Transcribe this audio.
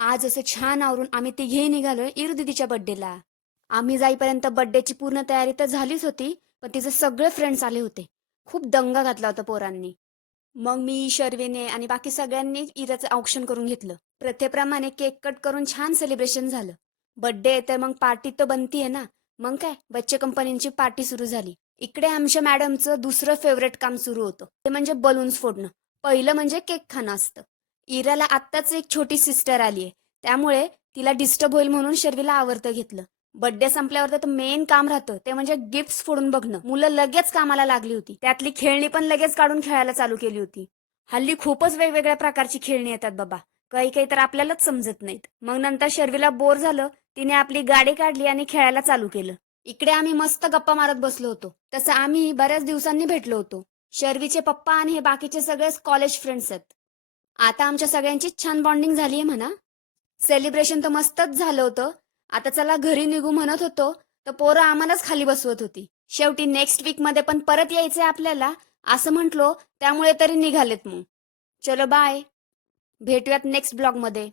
आज असं छान आवरून आम्ही तिघेही निघालोय इरू दीदीच्या बड्डेला. आम्ही जाईपर्यंत बड्डेची पूर्ण तयारी तर झालीच होती, पण तिचे सगळे फ्रेंड्स आले होते. खूप दंगा घातला होता पोरांनी. मग मी, शर्वीने आणि बाकी सगळ्यांनी इराचं औक्षण करून घेतलं. प्रथेप्रमाणे केक कट करून छान सेलिब्रेशन झालं. बड्डे आहे तर मग पार्टी तर बनतीये ना. मग काय बच्चे कंपनीची पार्टी सुरू झाली. इकडे आमच्या मॅडमचं दुसरं फेवरेट काम सुरू होतं. ते म्हणजे बलून्स फोडणं. पहिलं म्हणजे केक खाणं असतं. इराला आत्ताच एक छोटी सिस्टर आली आहे. त्यामुळे तिला डिस्टर्ब होईल म्हणून शर्वीला आवरतं घेतलं. बड्डे संपल्यावर तर मेन काम राहतं ते म्हणजे गिफ्ट्स फोडून बघणं. मुलं लगेच कामाला लागली होती. त्यातली खेळणी पण लगेच काढून खेळायला चालू केली होती. हल्ली खूपच वेगवेगळ्या प्रकारची खेळणी येतात बाबा. काही काही तर आपल्यालाच समजत नाहीत. मग नंतर शर्वीला बोर झालं, तिने आपली गाडी काढली आणि खेळायला चालू केलं. इकडे आम्ही मस्त गप्पा मारत बसलो होतो. तसं आम्ही बऱ्याच दिवसांनी भेटलो होतो. शर्वीचे पप्पा आणि हे बाकीचे सगळेच कॉलेज फ्रेंड्स आहेत. आता आमच्या सगळ्यांचीच छान बॉन्डिंग झाली आहे म्हणा. सेलिब्रेशन तर मस्तच झालं होतं. आता चला घरी निघू म्हणत होतो, तर पोरं आम्हालाच खाली बसवत होती. शेवटी नेक्स्ट वीकमध्ये पण परत यायचंय आपल्याला असं म्हटलो, त्यामुळे तरी निघालेत मग. चलो बाय. भेटूयात नेक्स्ट ब्लॉगमध्ये.